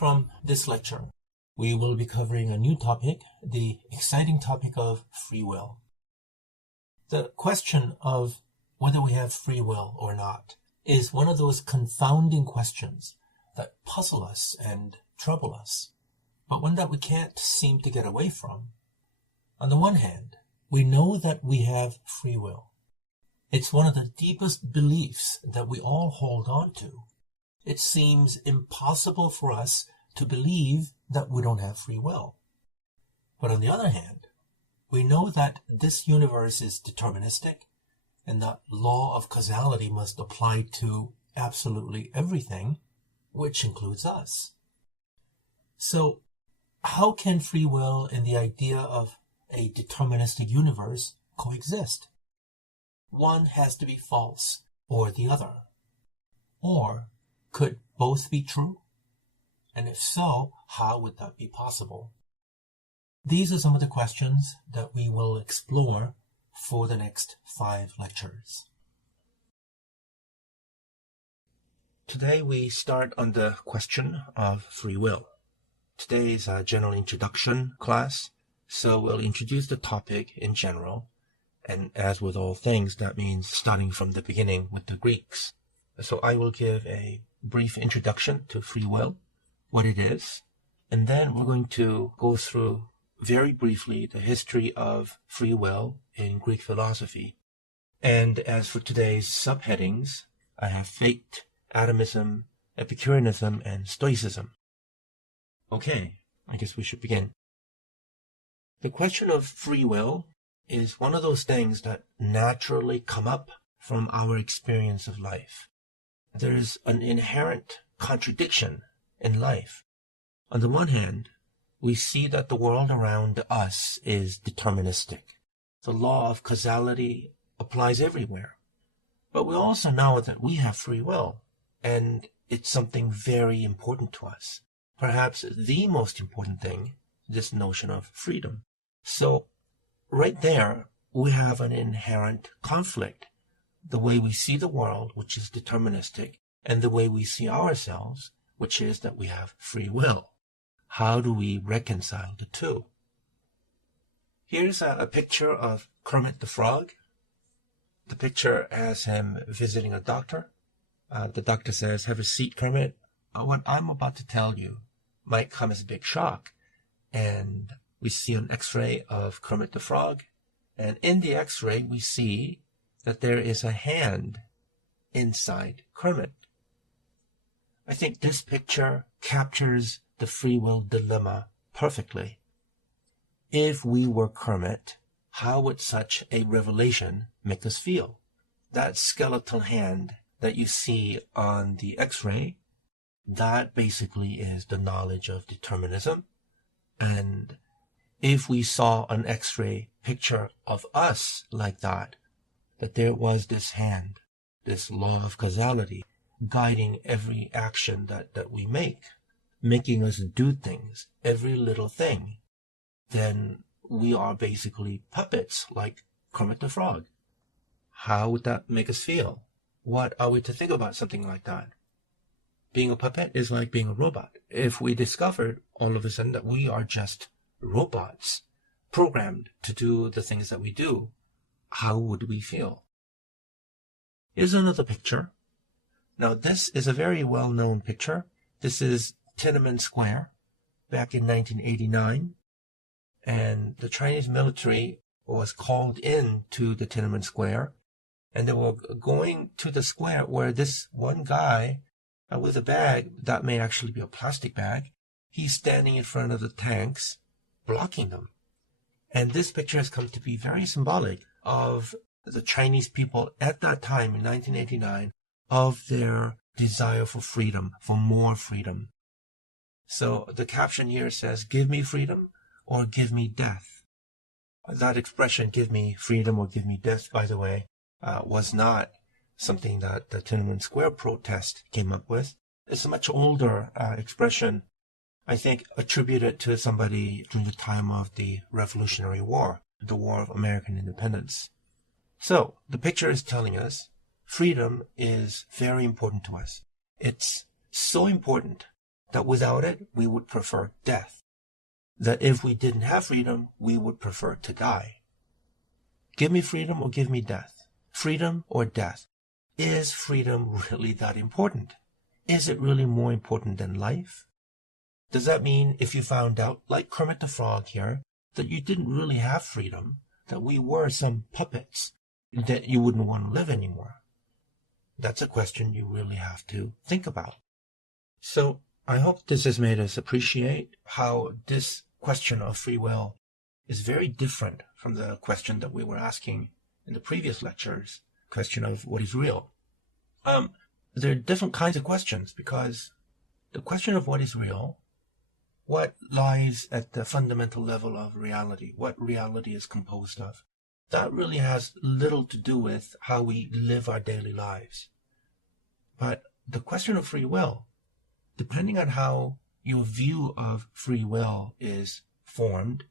from this lecture, we will be covering a new topic, the exciting topic of free will. The question of whether we have free will or not is one of those confounding questions that puzzle us and trouble us, but one that we can't seem to get away from. On the one hand, we know that we have free will. It's one of the deepest beliefs that we all hold on to. It seems impossible for us to believe that we don't have free will. But on the other hand, we know that this universe is deterministic and that law of causality must apply to absolutely everything, which includes us. So, how can free will and the idea of a deterministic universe coexist? One has to be false or the other. Or could both be true? And if so, how would that be possible? These are some of the questions that we will explore for the next 5 lectures. Today we start on the question of free will. Today is a general introduction class, so we'll introduce the topic in general. And as with all things, that means starting from the beginning with the Greeks. So I will give a brief introduction to free will, what it is, and then we're going to go through very briefly the history of free will in Greek philosophy. And as for today's subheadings, I have fate, atomism, Epicureanism, and Stoicism. Okay, I guess we should begin. The question of free will is one of those things that naturally come up from our experience of life. There is an inherent contradiction in life. On the one hand, we see that the world around us is deterministic. The law of causality applies everywhere. But we also know that we have free will, and it's something very important to us. Perhaps the most important thing, this notion of freedom. So, right there, we have an inherent conflict. The way we see the world, which is deterministic, and the way we see ourselves, which is that we have free will. How do we reconcile the two? Here's a picture of Kermit the Frog. The picture has him visiting a doctor. The doctor says, "Have a seat, Kermit. What I'm about to tell you might come as a big shock." And we see an x-ray of Kermit the Frog. And in the x-ray, we see that there is a hand inside Kermit. I think this picture captures the free will dilemma perfectly. If we were Kermit, how would such a revelation make us feel? That skeletal hand that you see on the x-ray, that basically is the knowledge of determinism. And if we saw an x-ray picture of us like that there was this hand, this law of causality, guiding every action that we make, making us do things, every little thing, then we are basically puppets like Kermit the Frog. How would that make us feel? What are we to think about something like that? Being a puppet is like being a robot. If we discovered all of a sudden that we are just robots, programmed to do the things that we do, how would we feel? Here's another picture. Now, this is a very well-known picture. This is Tiananmen Square back in 1989. And the Chinese military was called in to the Tiananmen Square. And they were going to the square where this one guy with a bag, that may actually be a plastic bag, he's standing in front of the tanks, blocking them. And this picture has come to be very symbolic of the Chinese people at that time in 1989, of their desire for freedom, for more freedom. So the caption here says, "Give me freedom or give me death." That expression, "give me freedom or give me death," by the way, was not something that the Tiananmen Square protest came up with. It's a much older expression, I think, attributed to somebody during the time of the Revolutionary War, the War of American Independence. So, the picture is telling us freedom is very important to us. It's so important that without it, we would prefer death. That if we didn't have freedom, we would prefer to die. Give me freedom or give me death. Freedom or death. Is freedom really that important? Is it really more important than life? Does that mean if you found out, like Kermit the Frog here, that you didn't really have freedom, that we were some puppets, that you wouldn't want to live anymore? That's a question you really have to think about. So I hope this has made us appreciate how this question of free will is very different from the question that we were asking in the previous lectures, question of what is real. There are different kinds of questions, because the question of what is real, what lies at the fundamental level of reality, what reality is composed of, that really has little to do with how we live our daily lives. But the question of free will, depending on how your view of free will is formed,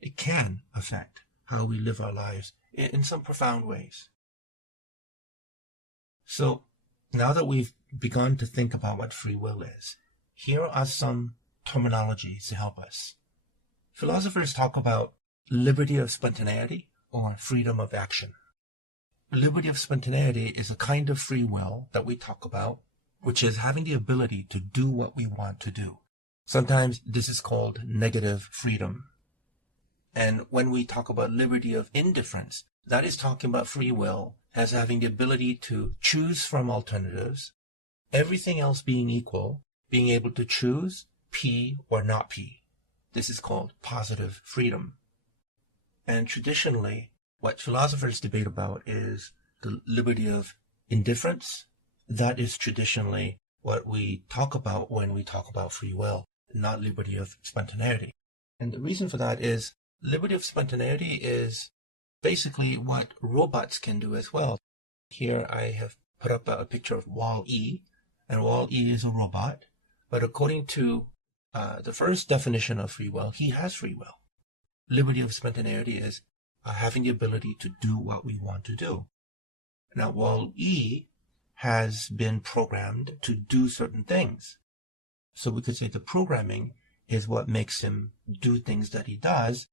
it can affect how we live our lives in some profound ways. So now that we've begun to think about what free will is, here are some terminologies to help us. Philosophers talk about liberty of spontaneity or freedom of action. Liberty of spontaneity is a kind of free will that we talk about, which is having the ability to do what we want to do. Sometimes this is called negative freedom. And when we talk about liberty of indifference, that is talking about free will as having the ability to choose from alternatives, everything else being equal, being able to choose P or not P. This is called positive freedom. And traditionally, what philosophers debate about is the liberty of indifference. That is traditionally what we talk about when we talk about free will, not liberty of spontaneity. And the reason for that is liberty of spontaneity is basically what robots can do as well. Here I have put up a picture of Wall-E, and Wall-E is a robot, but according to the first definition of free will, he has free will. Liberty of spontaneity is having the ability to do what we want to do. Now, Wall-E has been programmed to do certain things. So we could say the programming is what makes him do things that he does.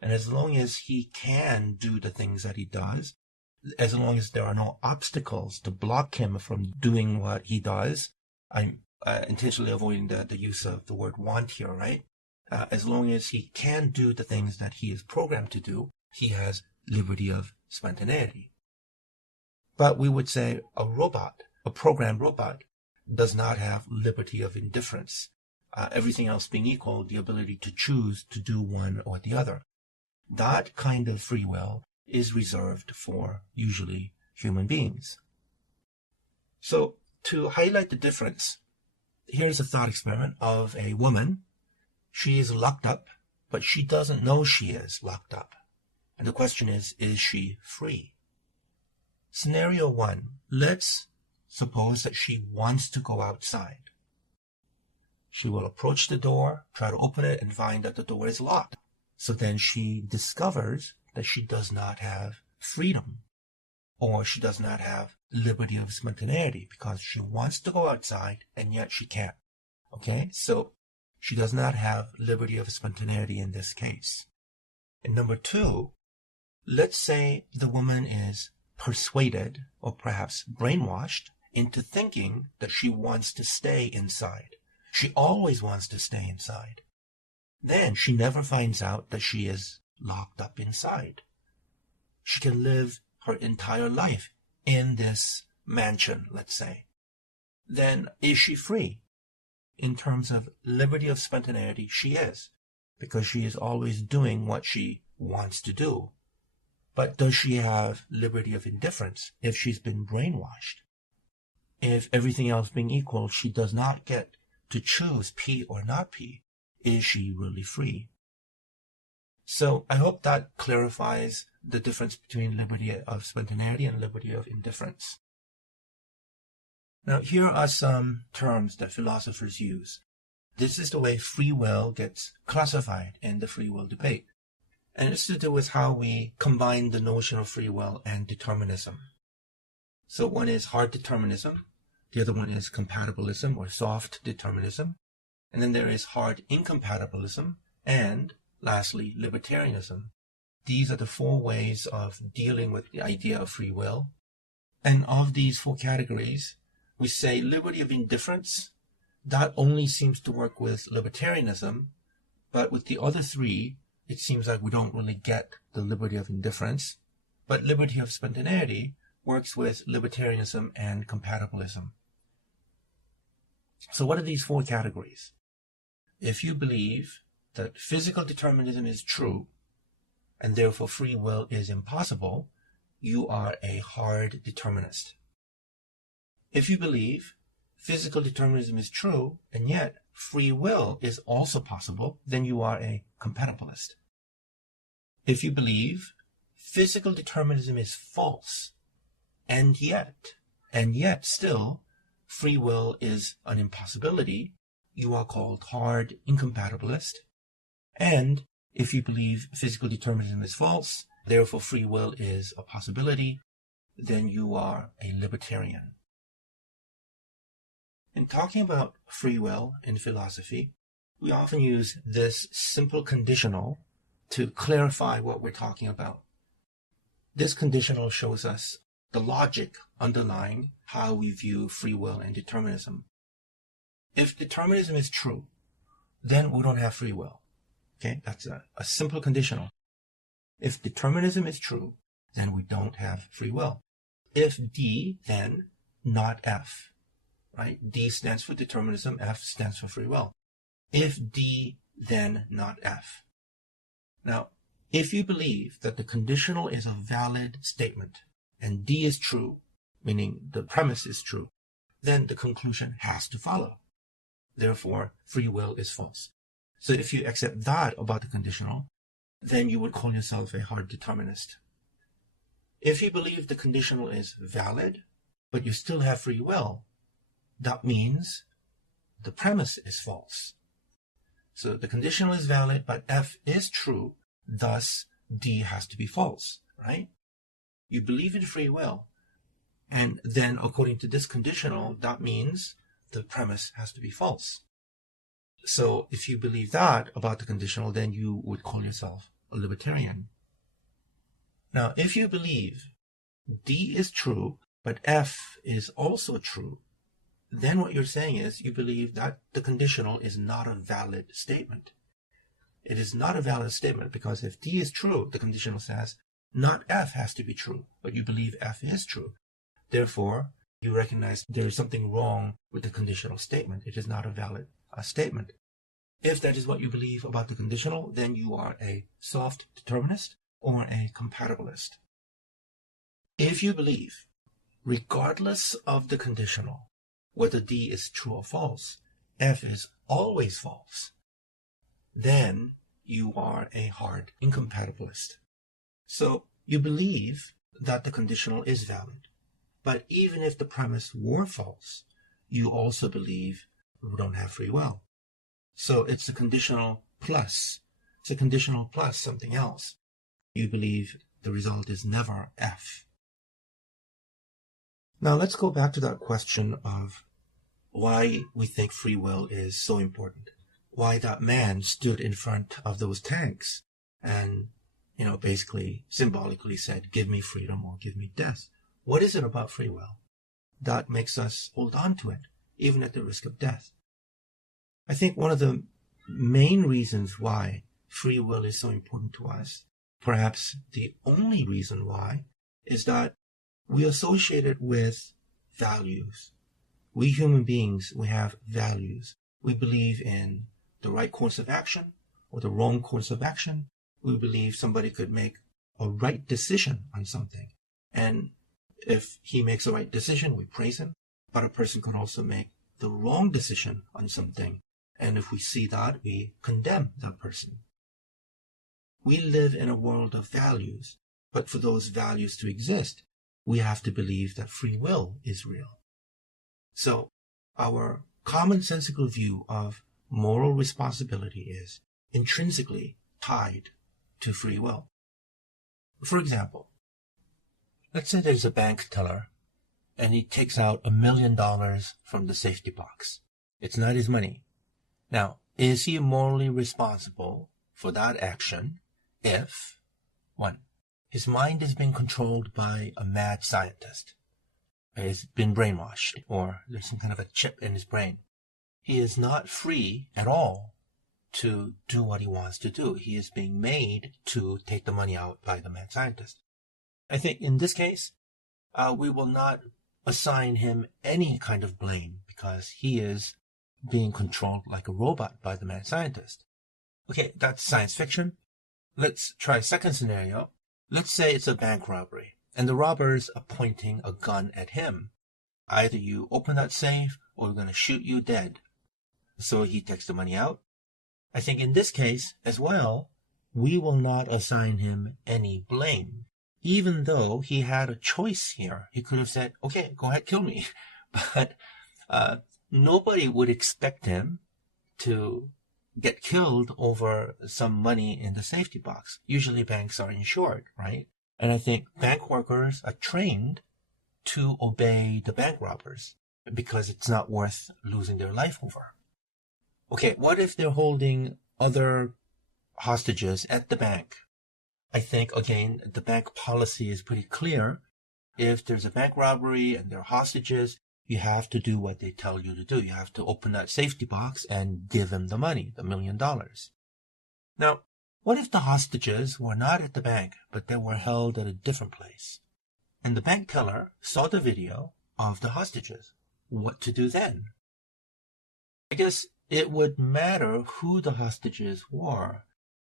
And as long as he can do the things that he does, as long as there are no obstacles to block him from doing what he does, I'm intentionally avoiding the use of the word want here, right? As long as he can do the things that he is programmed to do, he has liberty of spontaneity. But we would say a robot, a programmed robot, does not have liberty of indifference. Everything else being equal, the ability to choose to do one or the other. That kind of free will is reserved for usually human beings. So to highlight the difference, here's a thought experiment of a woman. She is locked up, but she doesn't know she is locked up. And the question is she free? Scenario 1, let's suppose that she wants to go outside. She will approach the door, try to open it, and find that the door is locked. So then she discovers that she does not have freedom, or she does not have liberty of spontaneity, because she wants to go outside and yet she can't. Okay, so she does not have liberty of spontaneity in this case. And number 2, let's say the woman is persuaded or perhaps brainwashed into thinking that she wants to stay inside. She always wants to stay inside. Then she never finds out that she is locked up inside. She can live her entire life in this mansion, let's say. Then is she free? In terms of liberty of spontaneity, she is, because she is always doing what she wants to do. But does she have liberty of indifference if she's been brainwashed? If everything else being equal, she does not get to choose P or not P. Is she really free? So I hope that clarifies the difference between liberty of spontaneity and liberty of indifference. Now, here are some terms that philosophers use. This is the way free will gets classified in the free will debate. And it's to do with how we combine the notion of free will and determinism. So one is hard determinism. The other one is compatibilism or soft determinism. And then there is hard incompatibilism, and lastly, libertarianism. These are the 4 ways of dealing with the idea of free will. And of these 4 categories, we say liberty of indifference, that only seems to work with libertarianism, but with the other 3, it seems like we don't really get the liberty of indifference. But liberty of spontaneity works with libertarianism and compatibilism. So what are these 4 categories? If you believe that physical determinism is true, and therefore free will is impossible, you are a hard determinist. If you believe physical determinism is true, and yet free will is also possible, then you are a compatibilist. If you believe physical determinism is false, and yet still free will is an impossibility, you are called hard incompatibilist. And if you believe physical determinism is false, therefore free will is a possibility, then you are a libertarian. In talking about free will in philosophy, we often use this simple conditional to clarify what we're talking about. This conditional shows us the logic underlying how we view free will and determinism. If determinism is true, then we don't have free will. Okay, that's a simple conditional. If determinism is true, then we don't have free will. If D, then not F. Right? D stands for determinism, F stands for free will. If D, then not F. Now, if you believe that the conditional is a valid statement, and D is true, meaning the premise is true, then the conclusion has to follow. Therefore, free will is false. So if you accept that about the conditional, then you would call yourself a hard determinist. If you believe the conditional is valid, but you still have free will, that means the premise is false. So the conditional is valid, but F is true, thus D has to be false, right? You believe in free will, and then according to this conditional, that means the premise has to be false. So if you believe that about the conditional, then you would call yourself a libertarian. Now, if you believe D is true, but F is also true, then what you're saying is you believe that the conditional is not a valid statement. It is not a valid statement because if D is true, the conditional says not F has to be true, but you believe F is true. Therefore, you recognize there is something wrong with the conditional statement. It is not a valid statement. If that is what you believe about the conditional, then you are a soft determinist or a compatibilist. If you believe, regardless of the conditional, whether D is true or false, F is always false, then you are a hard incompatibilist. So you believe that the conditional is valid, but even if the premise were false, you also believe we don't have free will. So it's a conditional plus. It's a conditional plus something else. You believe the result is never F. Now let's go back to that question of why we think free will is so important. Why that man stood in front of those tanks and, basically symbolically said, give me freedom or give me death. What is it about free will that makes us hold on to it, even at the risk of death? I think one of the main reasons why free will is so important to us, perhaps the only reason why, is that we associate it with values. We human beings, we have values. We believe in the right course of action or the wrong course of action. We believe somebody could make a right decision on something. And if he makes a right decision, we praise him. But a person could also make the wrong decision on something. And if we see that, we condemn that person. We live in a world of values. But for those values to exist, we have to believe that free will is real. So our commonsensical view of moral responsibility is intrinsically tied to free will. For example, let's say there's a bank teller and he takes out $1 million from the safety box. It's not his money. Now, is he morally responsible for that action if, 1, his mind is being controlled by a mad scientist, he's been brainwashed, or there's some kind of a chip in his brain. He is not free at all to do what he wants to do. He is being made to take the money out by the mad scientist. I think in this case, we will not assign him any kind of blame because he is being controlled like a robot by the mad scientist. Okay, that's science fiction. Let's try a second scenario. Let's say it's a bank robbery, and the robbers are pointing a gun at him. Either you open that safe, or we're going to shoot you dead. So he takes the money out. I think in this case, as well, we will not assign him any blame. Even though he had a choice here. He could have said, okay, go ahead, kill me. But nobody would expect him to get killed over some money in the safety box. Usually banks are insured, right? And I think bank workers are trained to obey the bank robbers because it's not worth losing their life over. Okay, what if they're holding other hostages at the bank? I think, again, the bank policy is pretty clear. If there's a bank robbery and there are hostages, you have to do what they tell you to do. You have to open that safety box and give them the money, the $1 million. Now, what if the hostages were not at the bank, but they were held at a different place? And the bank teller saw the video of the hostages. What to do then? I guess it would matter who the hostages were.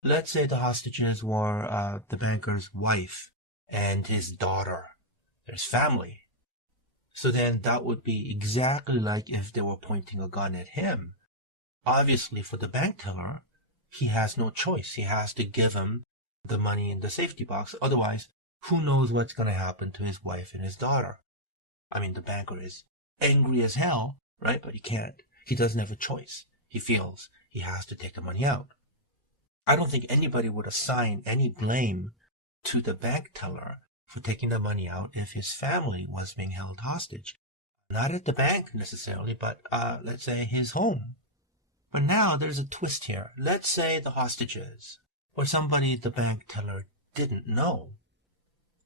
Let's say the hostages were the banker's wife and his daughter, his family. So then that would be exactly like if they were pointing a gun at him. Obviously, for the bank teller, he has no choice. He has to give him the money in the safety box. Otherwise, who knows what's going to happen to his wife and his daughter? I mean, the banker is angry as hell, right? But he can't. He doesn't have a choice. He feels he has to take the money out. I don't think anybody would assign any blame to the bank teller for taking the money out if his family was being held hostage. Not at the bank necessarily, but let's say his home. But now there's a twist here. Let's say the hostages were somebody the bank teller didn't know.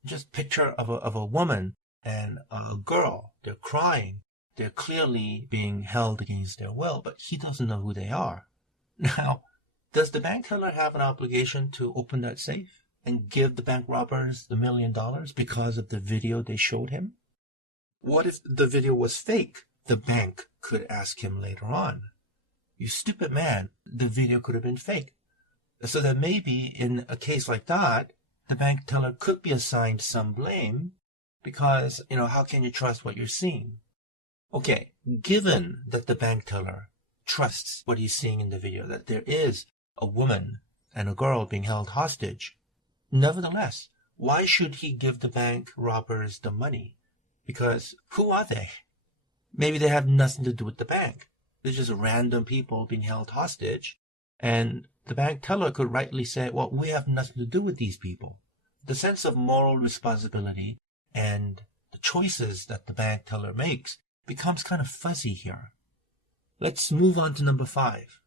Just picture of a woman and a girl. They're crying. They're clearly being held against their will, but he doesn't know who they are. Now, does the bank teller have an obligation to open that safe and give the bank robbers the $1 million because of the video they showed him? What if the video was fake? The bank could ask him later on. You stupid man, the video could have been fake. So that maybe in a case like that, the bank teller could be assigned some blame because, how can you trust what you're seeing? Okay, given that the bank teller trusts what he's seeing in the video, that there is a woman and a girl being held hostage, nevertheless, why should he give the bank robbers the money? Because who are they? Maybe they have nothing to do with the bank. They're just random people being held hostage, and the bank teller could rightly say, well, we have nothing to do with these people. The sense of moral responsibility and the choices that the bank teller makes becomes kind of fuzzy here. Let's move on to number 5.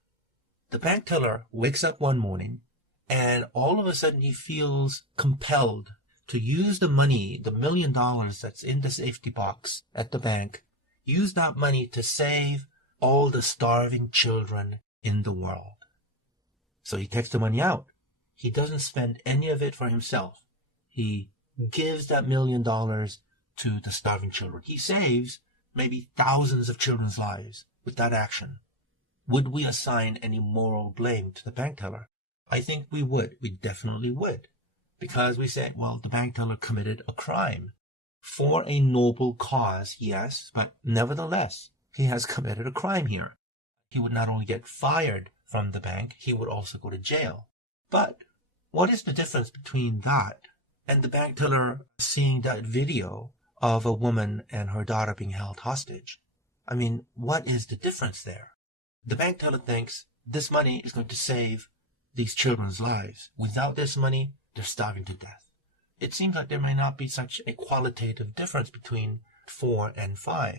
The bank teller wakes up one morning, and all of a sudden he feels compelled to use the money, the $1 million that's in the safety box at the bank, use that money to save all the starving children in the world. So he takes the money out. He doesn't spend any of it for himself. He gives that $1 million to the starving children. He saves maybe thousands of children's lives with that action. Would we assign any moral blame to the bank teller? I think we would. We definitely would. Because we say, well, the bank teller committed a crime for a noble cause, yes, but nevertheless, he has committed a crime here. He would not only get fired from the bank, he would also go to jail. But what is the difference between that and the bank teller seeing that video of a woman and her daughter being held hostage? I mean, what is the difference there? The bank teller thinks this money is going to save these children's lives. Without this money, they're starving to death. It seems like there may not be such a qualitative difference between 4 and 5.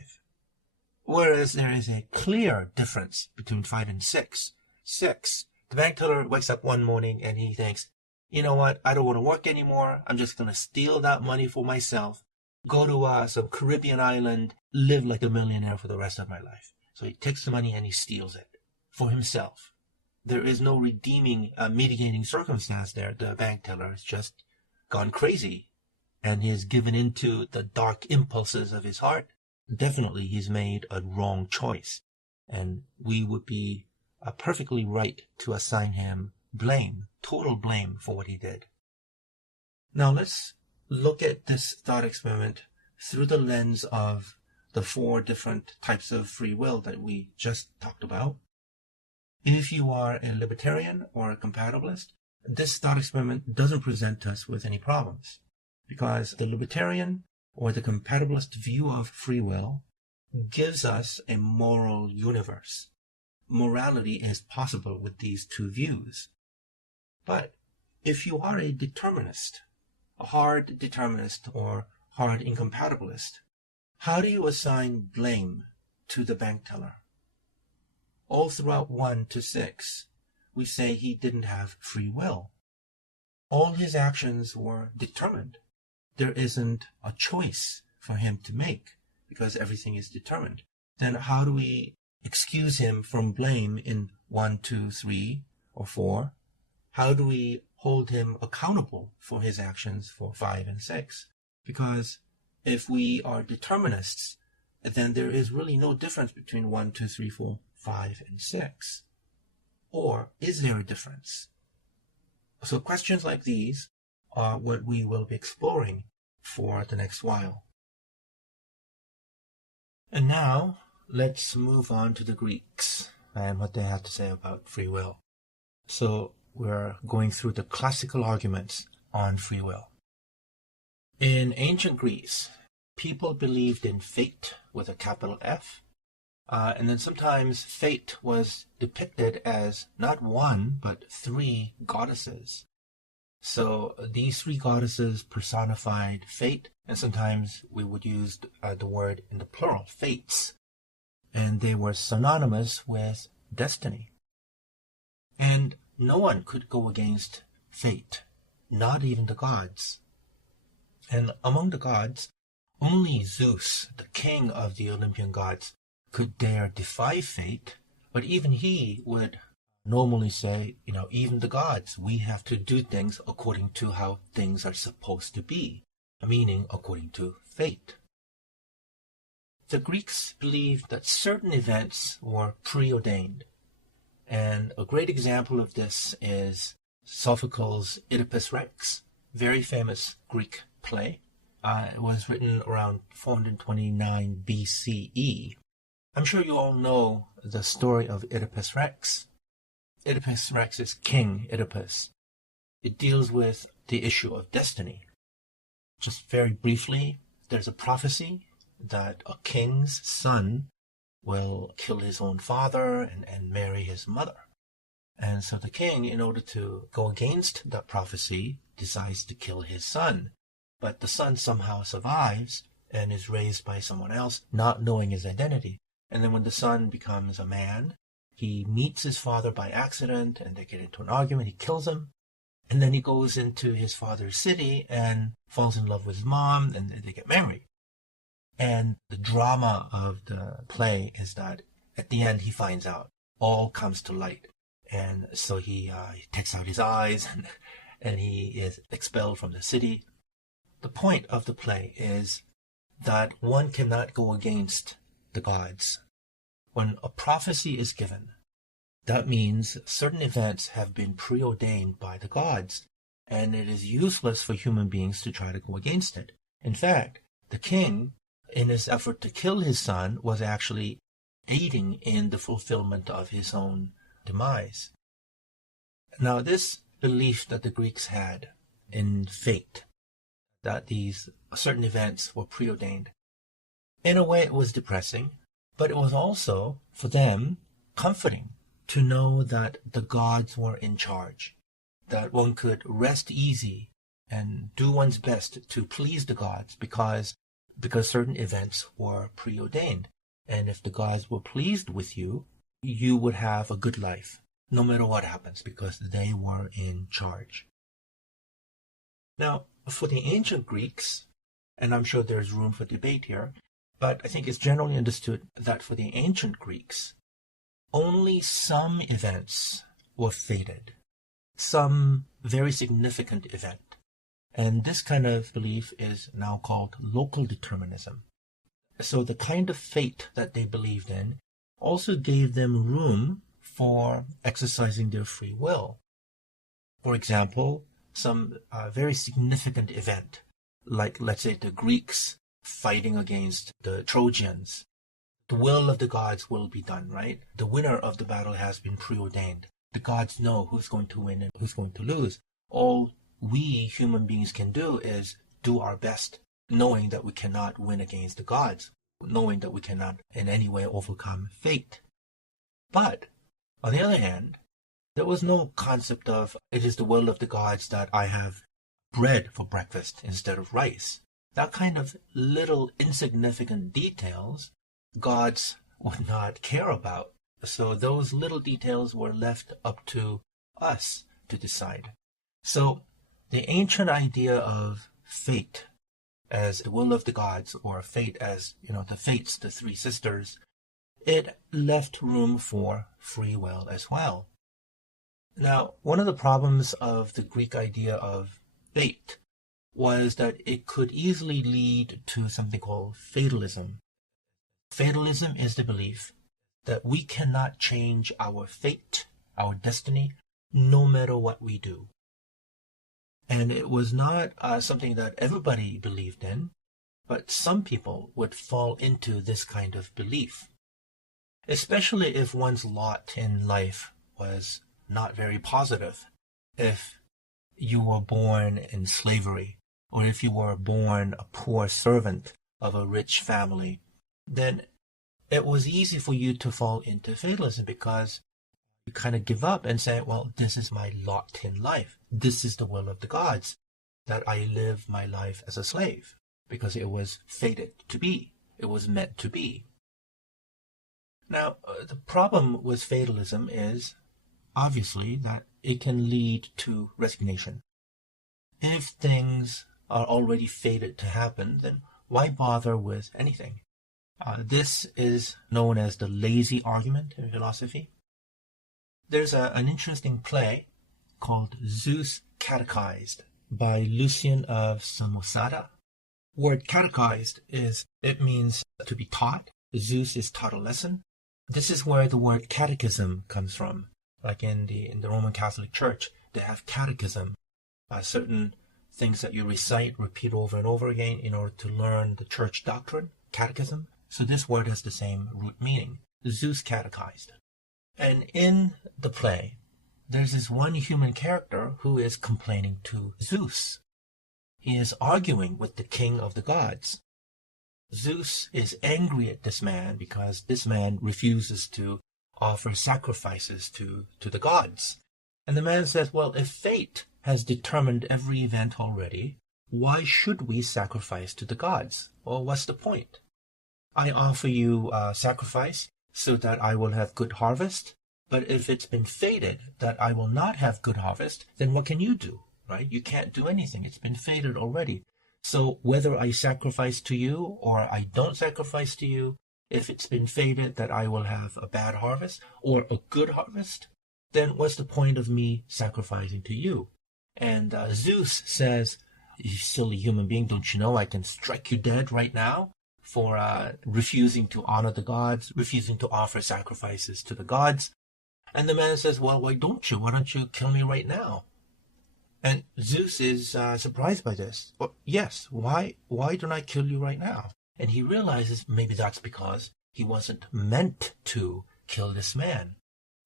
Whereas there is a clear difference between 5 and 6. 6, the bank teller wakes up one morning and he thinks, you know what, I don't want to work anymore. I'm just going to steal that money for myself, go to some Caribbean island, live like a millionaire for the rest of my life. So he takes the money and he steals it for himself. There is no redeeming, mitigating circumstance there. The bank teller has just gone crazy and he has given into the dark impulses of his heart. Definitely he's made a wrong choice, and we would be perfectly right to assign him blame, total blame for what he did. Now let's look at this thought experiment through the lens of the 4 different types of free will that we just talked about. If you are a libertarian or a compatibilist, this thought experiment doesn't present us with any problems, because the libertarian or the compatibilist view of free will gives us a moral universe. Morality is possible with these 2 views. But if you are a determinist, a hard determinist or hard incompatibilist, how do you assign blame to the bank teller? All throughout 1 to 6, we say he didn't have free will. All his actions were determined. There isn't a choice for him to make because everything is determined. Then how do we excuse him from blame in 1, 2, 3, or 4? How do we hold him accountable for his actions for 5 and 6? Because if we are determinists, then there is really no difference between 1, 2, 3, 4, 5, and 6. Or is there a difference? So questions like these are what we will be exploring for the next while. And now, let's move on to the Greeks and what they had to say about free will. So we're going through the classical arguments on free will. In ancient Greece, people believed in fate with a capital F, and then sometimes fate was depicted as not 1 but 3 goddesses. So these 3 goddesses personified fate, and sometimes we would use the word in the plural, fates, and they were synonymous with destiny. And no one could go against fate, not even the gods. And among the gods, only Zeus, the king of the Olympian gods, could dare defy fate, but even he would normally say, even the gods, we have to do things according to how things are supposed to be, meaning according to fate. The Greeks believed that certain events were preordained, and a great example of this is Sophocles' Oedipus Rex, very famous Greek play. It was written around 429 BCE. I'm sure you all know the story of Oedipus Rex. Oedipus Rex is King Oedipus. It deals with the issue of destiny. Just very briefly, there's a prophecy that a king's son will kill his own father and marry his mother. And so the king, in order to go against that prophecy, decides to kill his son. But the son somehow survives and is raised by someone else, not knowing his identity. And then when the son becomes a man, he meets his father by accident, and they get into an argument. He kills him, and then he goes into his father's city and falls in love with his mom, and they get married. And the drama of the play is that at the end he finds out, all comes to light. And so he takes out his eyes, and he is expelled from the city. The point of the play is that one cannot go against the gods. When a prophecy is given, that means certain events have been preordained by the gods, and it is useless for human beings to try to go against it. In fact, the king, in his effort to kill his son, was actually aiding in the fulfillment of his own demise. Now, this belief that the Greeks had in fate, that these certain events were preordained, in a way it was depressing, but it was also, for them, comforting to know that the gods were in charge, that one could rest easy and do one's best to please the gods because certain events were preordained. And if the gods were pleased with you, you would have a good life, no matter what happens, because they were in charge. Now, for the ancient Greeks, and I'm sure there's room for debate here, but I think it's generally understood that for the ancient Greeks, only some events were fated, some very significant event. And this kind of belief is now called local determinism. So the kind of fate that they believed in also gave them room for exercising their free will. For example, some very significant event, like let's say the Greeks fighting against the Trojans. The will of the gods will be done, right? The winner of the battle has been preordained. The gods know who's going to win and who's going to lose. All we human beings can do is do our best, knowing that we cannot win against the gods, knowing that we cannot in any way overcome fate. But, on the other hand, there was no concept of it is the will of the gods that I have bread for breakfast instead of rice. That kind of little insignificant details gods would not care about. So those little details were left up to us to decide. So the ancient idea of fate as the will of the gods, or fate as, the fates, the three sisters, it left room for free will as well. Now, one of the problems of the Greek idea of fate was that it could easily lead to something called fatalism. Fatalism is the belief that we cannot change our fate, our destiny, no matter what we do. And it was not something that everybody believed in, but some people would fall into this kind of belief, especially if one's lot in life was not very positive. If you were born in slavery, or if you were born a poor servant of a rich family, then it was easy for you to fall into fatalism because you kind of give up and say, well, this is my lot in life. This is the will of the gods, that I live my life as a slave, because it was fated to be. It was meant to be. Now, the problem with fatalism is, obviously, that it can lead to resignation. If things are already fated to happen, then why bother with anything? This is known as the lazy argument in philosophy. There's an interesting play called Zeus Catechized by Lucian of Samosata. Word catechized it means to be taught. Zeus is taught a lesson. This is where the word catechism comes from. Like in the Roman Catholic Church, they have catechism, certain things that you recite, repeat over and over again in order to learn the church doctrine, catechism. So this word has the same root meaning, Zeus catechized. And in the play, there's this one human character who is complaining to Zeus. He is arguing with the king of the gods. Zeus is angry at this man because this man refuses to offer sacrifices to the gods. And the man says, well, if fate has determined every event already, why should we sacrifice to the gods? Well, what's the point? I offer you sacrifice so that I will have good harvest, but if it's been fated that I will not have good harvest, then what can you do, right? You can't do anything. It's been fated already. So whether I sacrifice to you or I don't sacrifice to you, if it's been fated that I will have a bad harvest or a good harvest, then what's the point of me sacrificing to you? And Zeus says, you silly human being, don't you know I can strike you dead right now for refusing to honor the gods, refusing to offer sacrifices to the gods? And the man says, well, why don't you? Why don't you kill me right now? And Zeus is surprised by this. Well, yes, why don't I kill you right now? And he realizes maybe that's because he wasn't meant to kill this man.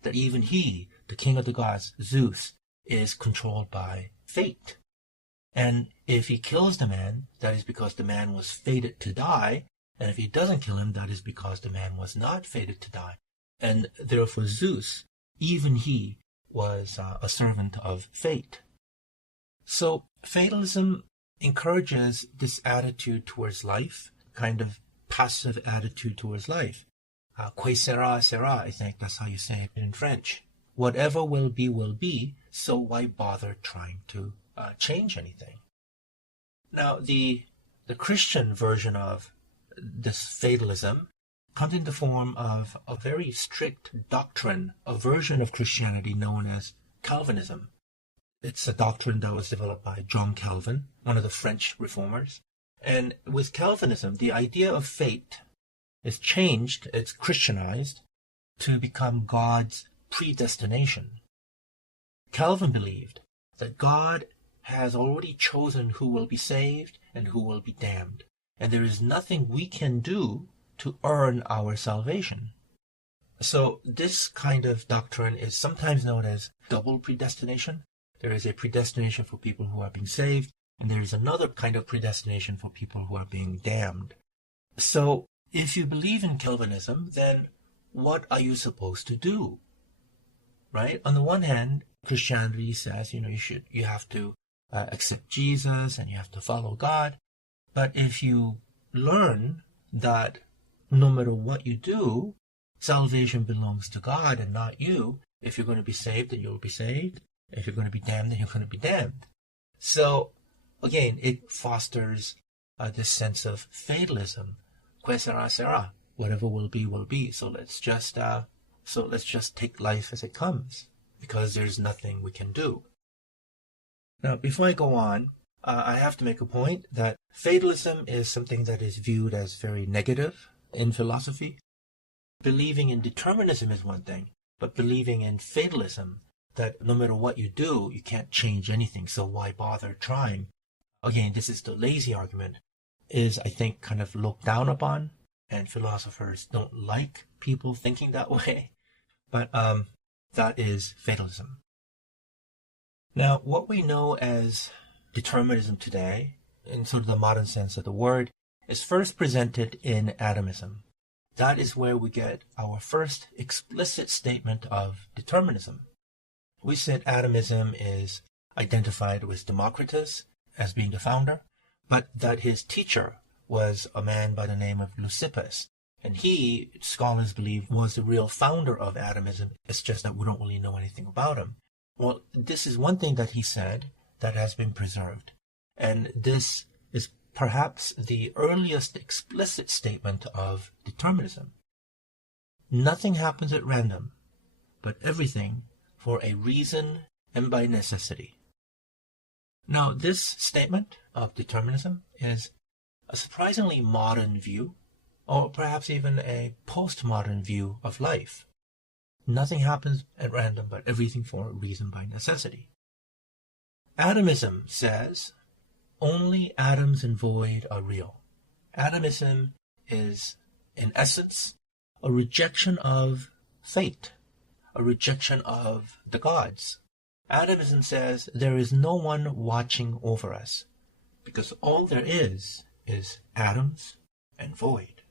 That even he, the king of the gods, Zeus, is controlled by fate. And if he kills the man, that is because the man was fated to die. And if he doesn't kill him, that is because the man was not fated to die. And therefore Zeus, even he, was a servant of fate. So fatalism encourages this attitude towards life, kind of passive attitude towards life. Que sera, sera, I think that's how you say it in French. Whatever will be, so why bother trying to change anything? Now, the Christian version of this fatalism comes in the form of a very strict doctrine, a version of Christianity known as Calvinism. It's a doctrine that was developed by John Calvin, one of the French reformers. And with Calvinism, the idea of fate is changed, it's Christianized, to become God's predestination. Calvin believed that God has already chosen who will be saved and who will be damned, and there is nothing we can do to earn our salvation. So this kind of doctrine is sometimes known as double predestination. There is a predestination for people who are being saved, and there is another kind of predestination for people who are being damned. So if you believe in Calvinism, then what are you supposed to do? Right? On the one hand, Christianity says, you have to accept Jesus and you have to follow God. But if you learn that no matter what you do, salvation belongs to God and not you, if you're going to be saved, then you'll be saved. If you're going to be damned, then you're going to be damned. So, again, it fosters this sense of fatalism. Que sera, sera. Whatever will be. So let's just take life as it comes, because there's nothing we can do. Now, before I go on, I have to make a point that fatalism is something that is viewed as very negative in philosophy. Believing in determinism is one thing, but believing in fatalism, that no matter what you do, you can't change anything, so why bother trying? Again, this is the lazy argument, is I think kind of looked down upon, and philosophers don't like people thinking that way. But that is fatalism. Now, what we know as determinism today, in sort of the modern sense of the word, is first presented in atomism. That is where we get our first explicit statement of determinism. We said atomism is identified with Democritus as being the founder, but that his teacher was a man by the name of Leucippus, and he, scholars believe, was the real founder of atomism. It's just that we don't really know anything about him. Well, this is one thing that he said that has been preserved, and this is perhaps the earliest explicit statement of determinism. Nothing happens at random, but everything for a reason and by necessity. Now, this statement of determinism is a surprisingly modern view, or perhaps even a postmodern view of life. Nothing happens at random, but everything for a reason by necessity. Atomism says only atoms and void are real. Atomism is, in essence, a rejection of fate, a rejection of the gods. Atomism says there is no one watching over us, because all there is atoms and void.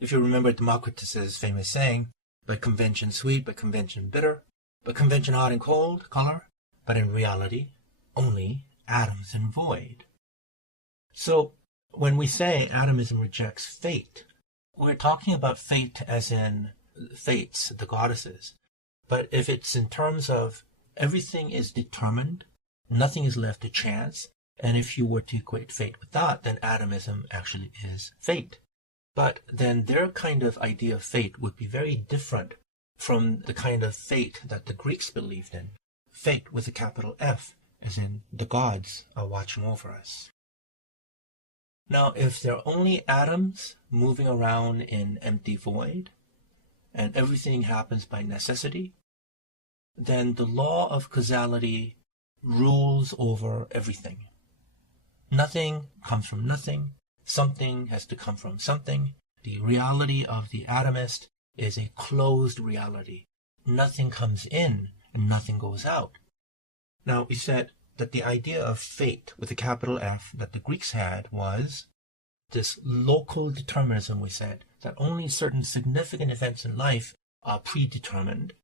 If you remember Democritus's famous saying, by convention sweet, by convention bitter, by convention hot and cold, color, but in reality, only atoms and void. So, when we say atomism rejects fate, we're talking about fate as in fates, the goddesses. But if it's in terms of everything is determined, nothing is left to chance, and if you were to equate fate with that, then atomism actually is fate. But then their kind of idea of fate would be very different from the kind of fate that the Greeks believed in. Fate with a capital F, as in the gods are watching over us. Now, if there are only atoms moving around in empty void, and everything happens by necessity, then the law of causality rules over everything. Nothing comes from nothing. Something has to come from something. The reality of the atomist is a closed reality. Nothing comes in and nothing goes out. Now, we said that the idea of fate with a capital F that the Greeks had was this local determinism. We said that only certain significant events in life are predetermined,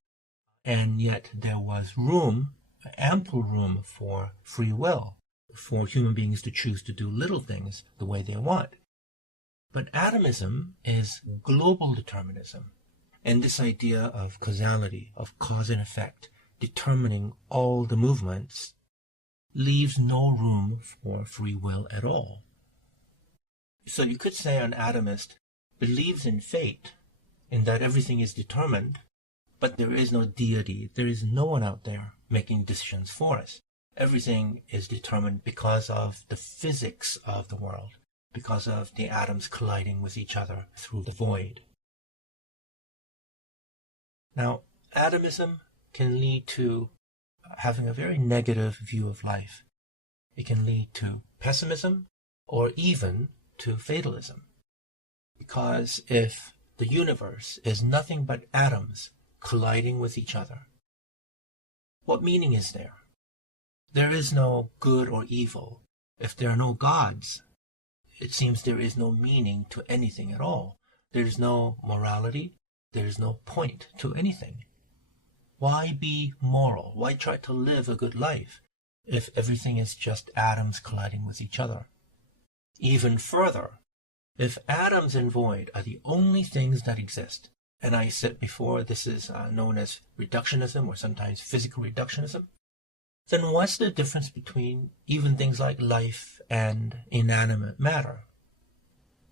and yet there was room, ample room for free will, for human beings to choose to do little things the way they want. But atomism is global determinism, and this idea of causality, of cause and effect, determining all the movements, leaves no room for free will at all. So you could say an atomist believes in fate, in that everything is determined, but there is no deity, there is no one out there making decisions for us. Everything is determined because of the physics of the world, because of the atoms colliding with each other through the void. Now, atomism can lead to having a very negative view of life. It can lead to pessimism or even to fatalism. Because if the universe is nothing but atoms colliding with each other, what meaning is there? There is no good or evil. If there are no gods, it seems there is no meaning to anything at all. There is no morality. There is no point to anything. Why be moral? Why try to live a good life if everything is just atoms colliding with each other? Even further, if atoms and void are the only things that exist, and I said before this is known as reductionism or sometimes physical reductionism, then what's the difference between even things like life and inanimate matter?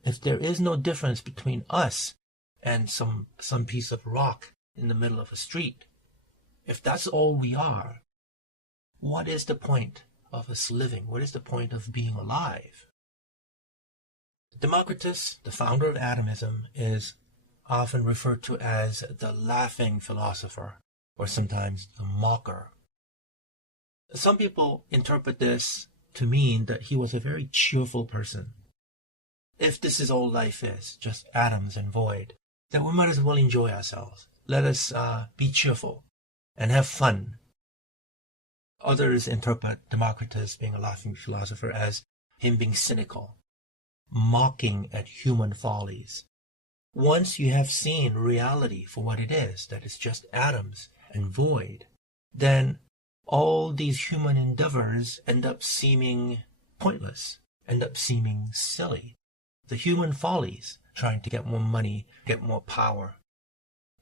If there is no difference between us and some piece of rock in the middle of a street, if that's all we are, what is the point of us living? What is the point of being alive? Democritus, the founder of atomism, is often referred to as the laughing philosopher, or sometimes the mocker. Some people interpret this to mean that he was a very cheerful person. If this is all life is, just atoms and void, then we might as well enjoy ourselves. Let us be cheerful and have fun. Others interpret Democritus being a laughing philosopher as him being cynical, mocking at human follies. Once you have seen reality for what it is, that it's just atoms and void, then all these human endeavors end up seeming pointless, end up seeming silly. The human follies, trying to get more money, get more power.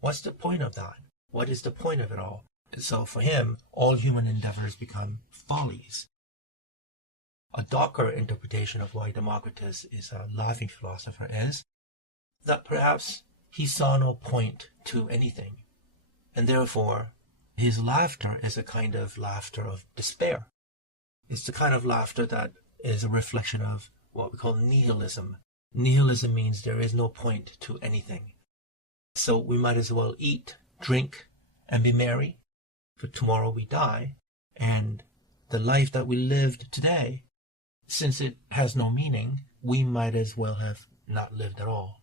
What's the point of that? What is the point of it all? And so for him, all human endeavors become follies. A darker interpretation of why Democritus is a laughing philosopher is that perhaps he saw no point to anything, and therefore his laughter is a kind of laughter of despair. It's the kind of laughter that is a reflection of what we call nihilism. Nihilism means there is no point to anything. So we might as well eat, drink, and be merry, for tomorrow we die, and the life that we lived today, since it has no meaning, we might as well have not lived at all.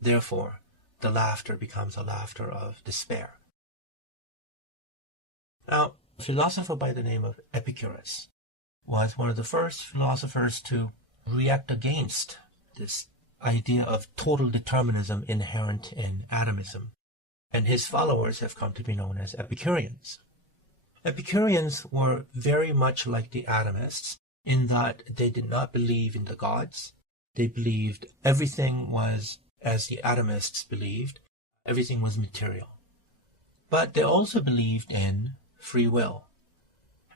Therefore, the laughter becomes a laughter of despair. Now, a philosopher by the name of Epicurus was one of the first philosophers to react against this idea of total determinism inherent in atomism, and his followers have come to be known as Epicureans. Epicureans were very much like the atomists in that they did not believe in the gods. They believed everything was, as the atomists believed, everything was material. But they also believed in free will.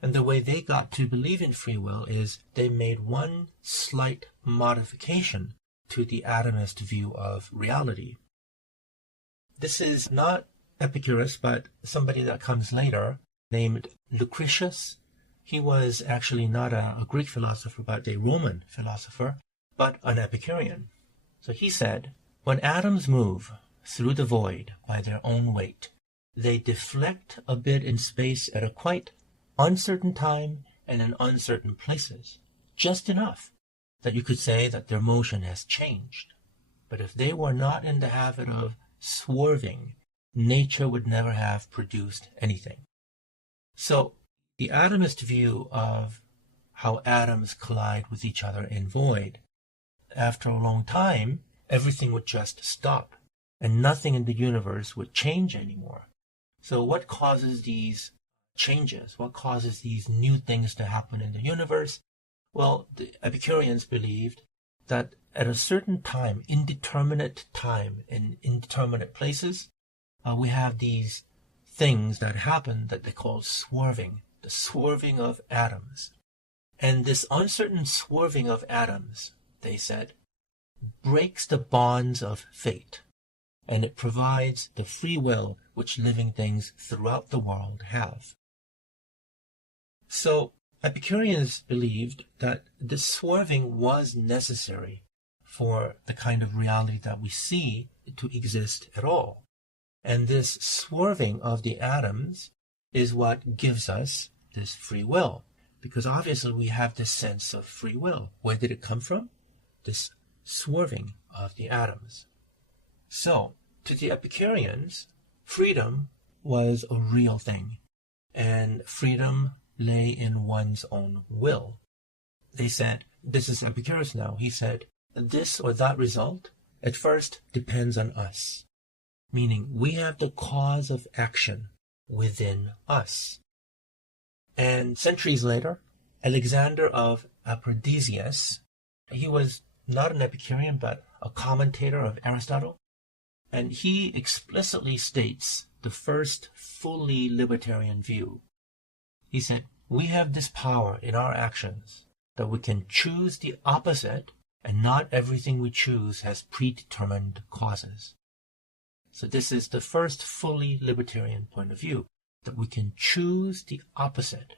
And the way they got to believe in free will is they made one slight modification to the atomist view of reality. This is not Epicurus, but somebody that comes later named Lucretius. He was actually not a Greek philosopher, but a Roman philosopher, but an Epicurean. So he said, when atoms move through the void by their own weight, they deflect a bit in space at a quite uncertain time and in uncertain places, just enough that you could say that their motion has changed. But if they were not in the habit of swerving, nature would never have produced anything. So the atomist view of how atoms collide with each other in void, after a long time, everything would just stop, and nothing in the universe would change anymore. So what causes these changes? What causes these new things to happen in the universe? Well, the Epicureans believed that at a certain time, indeterminate time, in indeterminate places, we have these things that happen that they call swerving, the swerving of atoms. And this uncertain swerving of atoms, they said, breaks the bonds of fate, and it provides the free will which living things throughout the world have. So Epicureans believed that this swerving was necessary for the kind of reality that we see to exist at all. And this swerving of the atoms is what gives us this free will, because obviously we have this sense of free will. Where did it come from? This swerving of the atoms. So, to the Epicureans, freedom was a real thing, and freedom lay in one's own will. They said, this is Epicurus now, he said, this or that result at first depends on us, meaning we have the cause of action within us. And centuries later, Alexander of Aphrodisias, he was not an Epicurean but a commentator of Aristotle, and he explicitly states the first fully libertarian view. He said, we have this power in our actions that we can choose the opposite, and not everything we choose has predetermined causes. So this is the first fully libertarian point of view, that we can choose the opposite.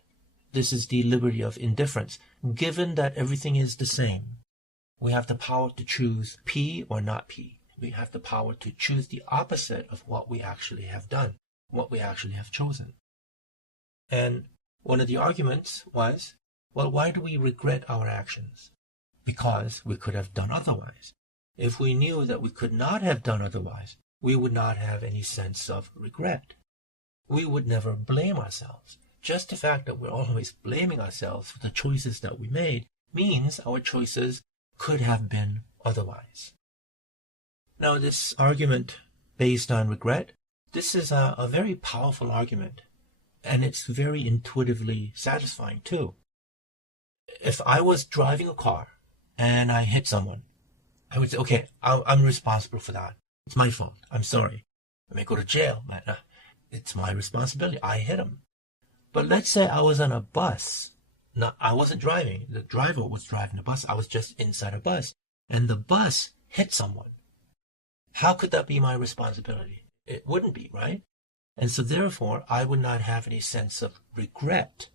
This is the liberty of indifference. Given that everything is the same, we have the power to choose P or not P. We have the power to choose the opposite of what we actually have done, what we actually have chosen. And one of the arguments was, well, why do we regret our actions? Because we could have done otherwise. If we knew that we could not have done otherwise, we would not have any sense of regret. We would never blame ourselves. Just the fact that we're always blaming ourselves for the choices that we made means our choices could have been otherwise. Now, this argument based on regret, this is a very powerful argument, and it's very intuitively satisfying too. If I was driving a car and I hit someone, I would say, okay, I'm responsible for that. It's my fault. I'm sorry. I may go to jail, but it's my responsibility. I hit him. But let's say I was on a bus. No, I wasn't driving. The driver was driving the bus. I was just inside a bus. And the bus hit someone. How could that be my responsibility? It wouldn't be, right? And so therefore, I would not have any sense of regret.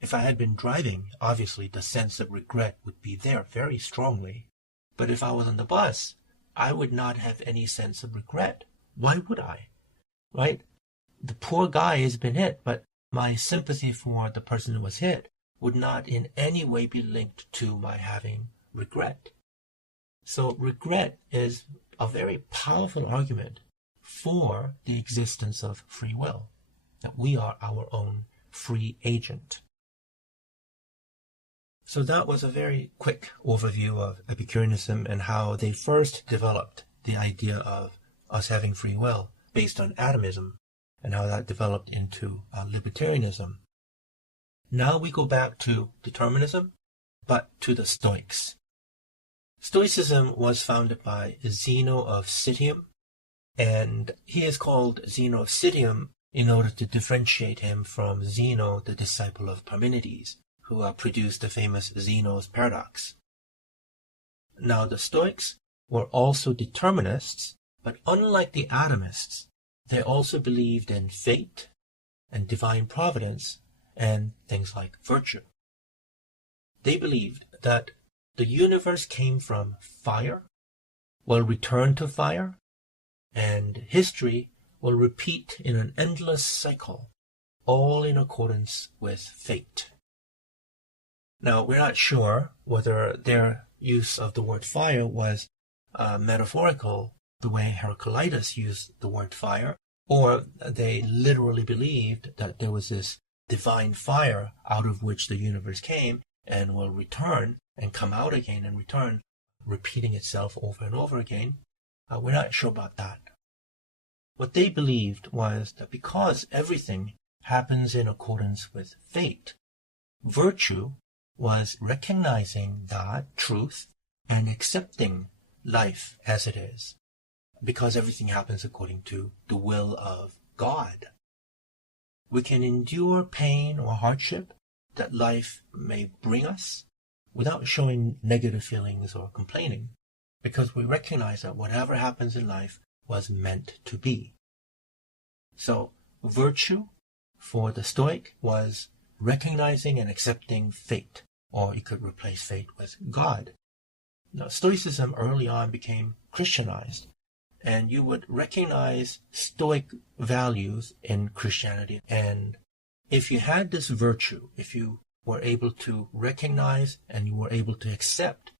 If I had been driving, obviously the sense of regret would be there very strongly. But if I was on the bus, I would not have any sense of regret. Why would I? Right? The poor guy has been hit, but my sympathy for the person who was hit would not in any way be linked to my having regret. So regret is a very powerful argument for the existence of free will, that we are our own free agent. So that was a very quick overview of Epicureanism and how they first developed the idea of us having free will based on atomism, and how that developed into libertarianism. Now we go back to determinism, but to the Stoics. Stoicism was founded by Zeno of Citium, and he is called Zeno of Citium in order to differentiate him from Zeno, the disciple of Parmenides, who produced the famous Zeno's paradox. Now the Stoics were also determinists, but unlike the atomists, they also believed in fate and divine providence and things like virtue. They believed that the universe came from fire, will return to fire, and history will repeat in an endless cycle, all in accordance with fate. Now, we're not sure whether their use of the word fire was metaphorical, the way Heraclitus used the word fire, or they literally believed that there was this divine fire out of which the universe came and will return and come out again and return, repeating itself over and over again. We're not sure about that. What they believed was that because everything happens in accordance with fate, virtue was recognizing that truth and accepting life as it is, because everything happens according to the will of God. We can endure pain or hardship that life may bring us without showing negative feelings or complaining, because we recognize that whatever happens in life was meant to be. So, virtue for the Stoic was recognizing and accepting fate, or you could replace fate with God. Now, Stoicism early on became Christianized, and you would recognize Stoic values in Christianity. And if you had this virtue, if you were able to recognize and you were able to accept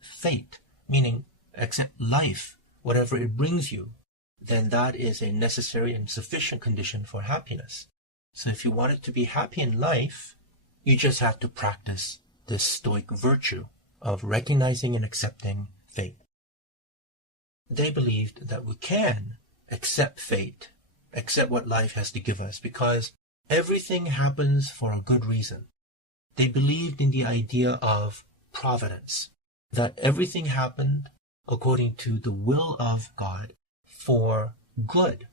fate, meaning accept life, whatever it brings you, then that is a necessary and sufficient condition for happiness. So if you wanted to be happy in life, you just have to practice this Stoic virtue of recognizing and accepting fate. They believed that we can accept fate, accept what life has to give us, because everything happens for a good reason. They believed in the idea of providence, that everything happened according to the will of God for good,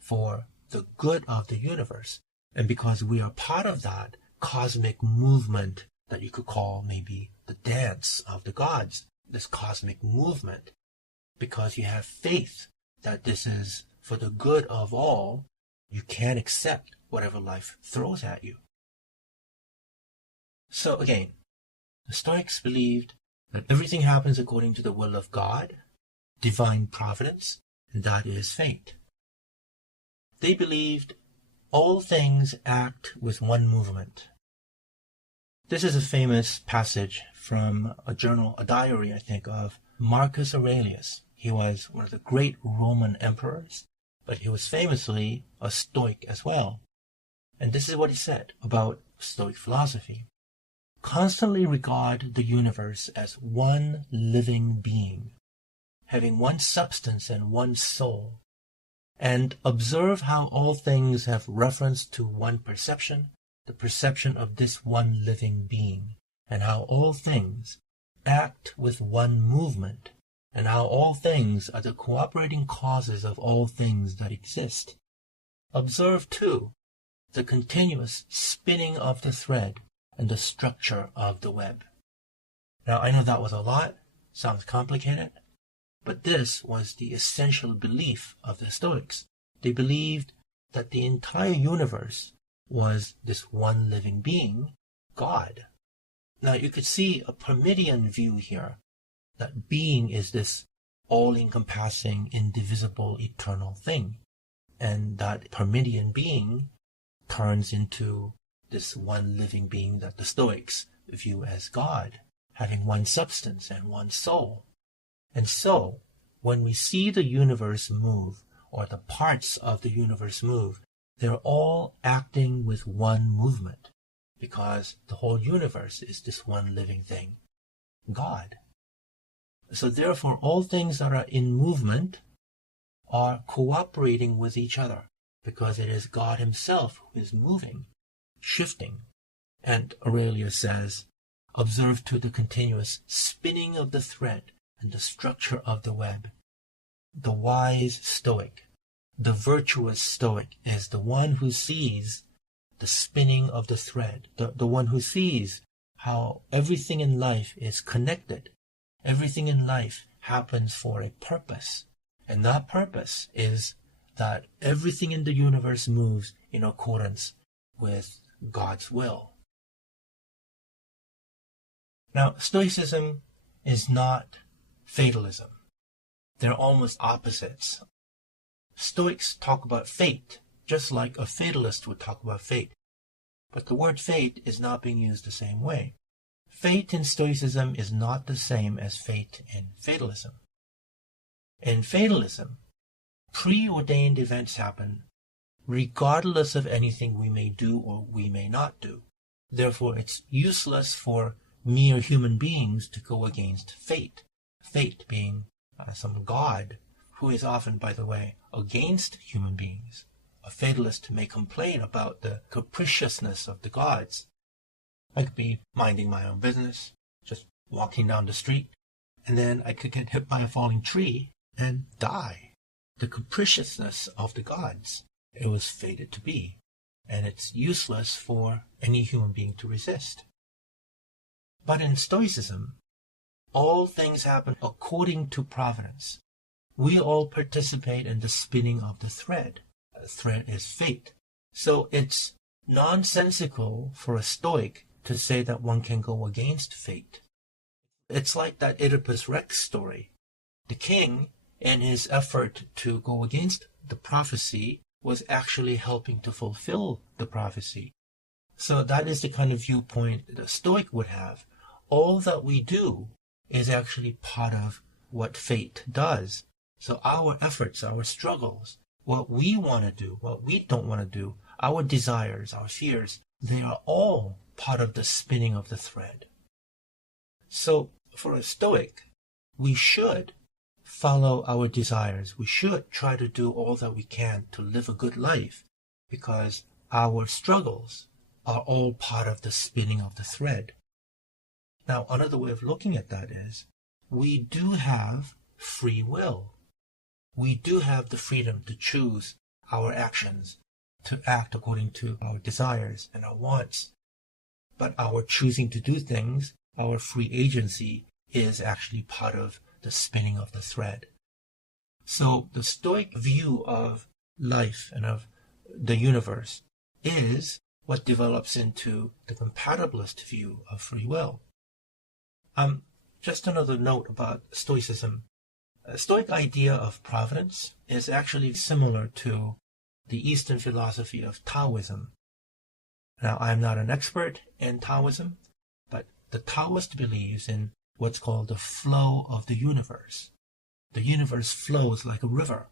for the good of the universe. And because we are part of that cosmic movement that you could call maybe the dance of the gods, this cosmic movement, because you have faith that this is for the good of all, you can accept whatever life throws at you. So again, the Stoics believed that everything happens according to the will of God, divine providence, and that is fate. They believed all things act with one movement. This is a famous passage from a journal, a diary, I think, of Marcus Aurelius. He was one of the great Roman emperors, but he was famously a Stoic as well. And this is what he said about Stoic philosophy. Constantly regard the universe as one living being, having one substance and one soul, and observe how all things have reference to one perception, the perception of this one living being, and how all things act with one movement, and how all things are the cooperating causes of all things that exist. Observe, too, the continuous spinning of the thread and the structure of the web. Now, I know that was a lot, sounds complicated, but this was the essential belief of the Stoics. They believed that the entire universe was this one living being, God. Now, you could see a Parmenidean view here, that being is this all-encompassing, indivisible, eternal thing, and that Parmenidean being turns into this one living being that the Stoics view as God, having one substance and one soul. And so, when we see the universe move, or the parts of the universe move, they're all acting with one movement, because the whole universe is this one living thing, God. So therefore, all things that are in movement are cooperating with each other, because it is God himself who is moving, shifting. And Aurelius says, observe to the continuous spinning of the thread and the structure of the web. The wise Stoic, the virtuous Stoic, is the one who sees the spinning of the thread, the one who sees how everything in life is connected. Everything in life happens for a purpose, and that purpose is that everything in the universe moves in accordance with God's will. Now, Stoicism is not fatalism. They're almost opposites. Stoics talk about fate, just like a fatalist would talk about fate. But the word fate is not being used the same way. Fate in Stoicism is not the same as fate in fatalism. In fatalism, preordained events happen regardless of anything we may do or we may not do. Therefore, it's useless for mere human beings to go against fate. Fate being some god who is often, by the way, against human beings. A fatalist may complain about the capriciousness of the gods. I could be minding my own business, just walking down the street, and then I could get hit by a falling tree and die. The capriciousness of the gods, it was fated to be, and it's useless for any human being to resist. But in Stoicism, all things happen according to providence. We all participate in the spinning of the thread. The thread is fate. So it's nonsensical for a Stoic to say that one can go against fate. It's like that Oedipus Rex story. The king, in his effort to go against the prophecy, was actually helping to fulfill the prophecy. So that is the kind of viewpoint the Stoic would have. All that we do is actually part of what fate does. So our efforts, our struggles, what we want to do, what we don't want to do, our desires, our fears, they are all part of the spinning of the thread. So for a Stoic, we should follow our desires. We should try to do all that we can to live a good life, because our struggles are all part of the spinning of the thread. Now, another way of looking at that is, we do have free will. We do have the freedom to choose our actions, to act according to our desires and our wants. But our choosing to do things, our free agency, is actually part of the spinning of the thread. So the Stoic view of life and of the universe is what develops into the compatibilist view of free will. Just another note about Stoicism. A Stoic idea of providence is actually similar to the Eastern philosophy of Taoism. Now, I'm not an expert in Taoism, but the Taoist believes in what's called the flow of the universe. The universe flows like a river,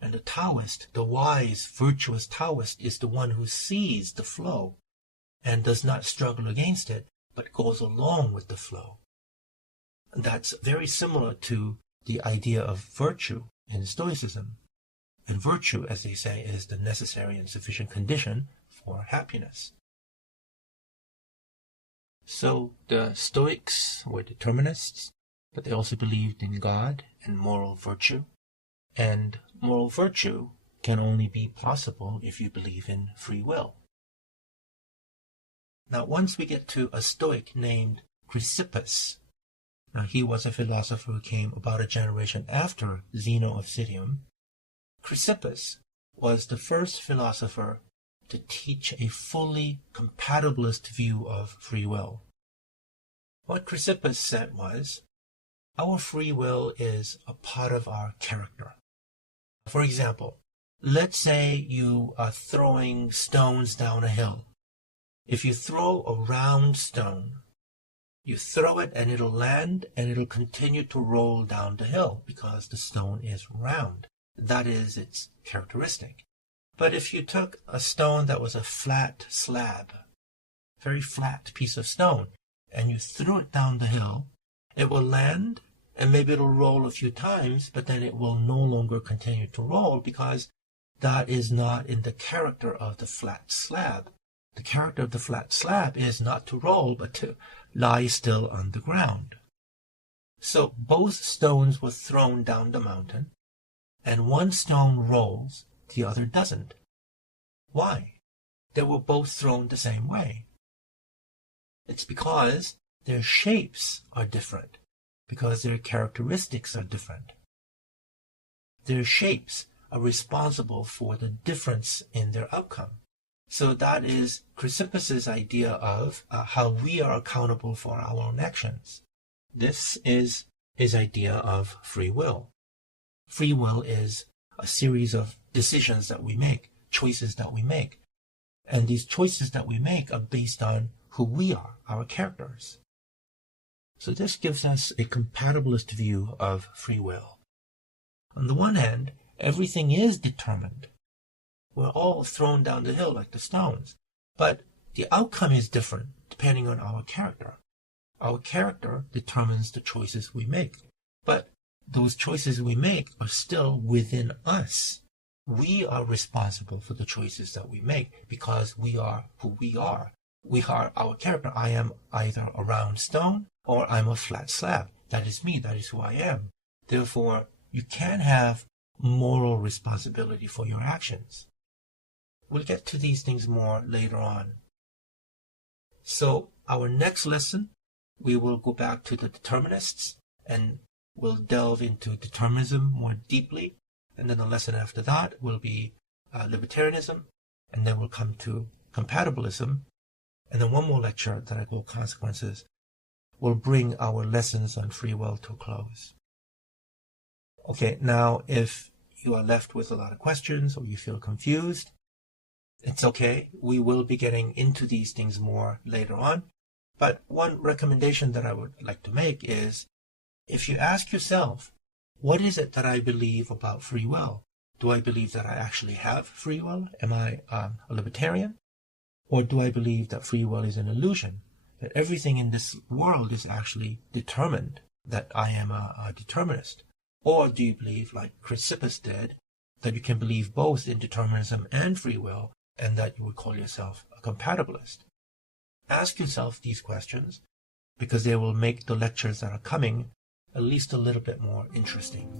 and the Taoist, the wise, virtuous Taoist, is the one who sees the flow and does not struggle against it, but goes along with the flow. That's very similar to the idea of virtue in Stoicism. And virtue, as they say, is the necessary and sufficient condition for happiness. So the Stoics were determinists, but they also believed in God and moral virtue. And moral virtue can only be possible if you believe in free will. Now, once we get to a Stoic named Chrysippus. Now, he was a philosopher who came about a generation after Zeno of Citium. Chrysippus was the first philosopher to teach a fully compatibilist view of free will. What Chrysippus said was, our free will is a part of our character. For example, let's say you are throwing stones down a hill. If you throw a round stone, you throw it and it'll land and it'll continue to roll down the hill because the stone is round. That is its characteristic. But if you took a stone that was a flat slab, very flat piece of stone, and you threw it down the hill, it will land and maybe it'll roll a few times, but then it will no longer continue to roll because that is not in the character of the flat slab. The character of the flat slab is not to roll, but to lie still on the ground. So both stones were thrown down the mountain, and one stone rolls, the other doesn't. Why? They were both thrown the same way. It's because their shapes are different, because their characteristics are different. Their shapes are responsible for the difference in their outcome. So that is Chrysippus's idea of how we are accountable for our own actions. This is his idea of free will. Free will is a series of decisions that we make, choices that we make. And these choices that we make are based on who we are, our characters. So this gives us a compatibilist view of free will. On the one hand, everything is determined. We're all thrown down the hill like the stones. But the outcome is different depending on our character. Our character determines the choices we make. But those choices we make are still within us. We are responsible for the choices that we make because we are who we are. We are our character. I am either a round stone or I'm a flat slab. That is me. That is who I am. Therefore, you can have moral responsibility for your actions. We'll get to these things more later on. So our next lesson, we will go back to the determinists and we'll delve into determinism more deeply. And then the lesson after that will be libertarianism. And then we'll come to compatibilism. And then one more lecture that I call consequences will bring our lessons on free will to a close. Okay, now if you are left with a lot of questions or you feel confused, it's okay. We will be getting into these things more later on. But one recommendation that I would like to make is, if you ask yourself, what is it that I believe about free will? Do I believe that I actually have free will? Am I a libertarian? Or do I believe that free will is an illusion? That everything in this world is actually determined, that I am a determinist? Or do you believe, like Chrysippus did, that you can believe both in determinism and free will, and that you would call yourself a compatibilist? Ask yourself these questions, because they will make the lectures that are coming at least a little bit more interesting.